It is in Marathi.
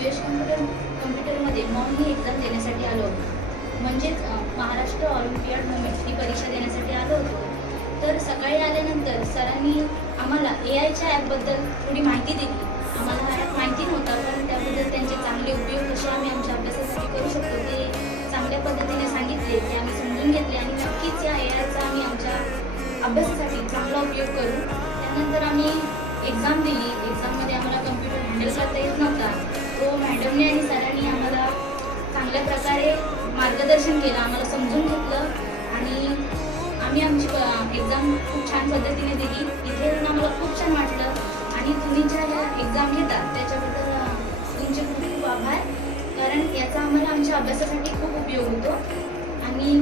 सुयश कम्प्युटर कम्प्युटरमध्ये मॉम ही एक्झाम देण्यासाठी आलो होतो. म्हणजेच महाराष्ट्र ऑलिम्पियड मुवमेंट ही परीक्षा देण्यासाठी आलो होतो. तर सकाळी आल्यानंतर सरांनी आम्हाला ए आयच्या ॲपबद्दल थोडी माहिती दिली. आम्हाला हा ॲप माहिती नव्हता पण त्याबद्दल त्यांचे चांगले उपयोग कसे आम्ही आमच्या अभ्यासासाठी करू शकतो ते चांगल्या पद्धतीने सांगितले ते आम्ही समजून घेतले आणि नक्कीच या ए आयचा आम्ही आमच्या अभ्यासासाठी चांगला उपयोग करू. त्यानंतर आम्ही एक्झाम दिली. मार्गदर्शन केलं आम्हाला समजून घेतलं आणि आम्ही आमची एक्झाम खूप छान पद्धतीने दिली. इथे येऊन आम्हाला खूप छान वाटलं आणि तुम्ही ज्या ह्या एक्झाम घेतात त्याच्याबद्दल तुमचे खूप खूप आभार. कारण याचा आम्हाला आमच्या अभ्यासासाठी खूप उपयोग होतो. आणि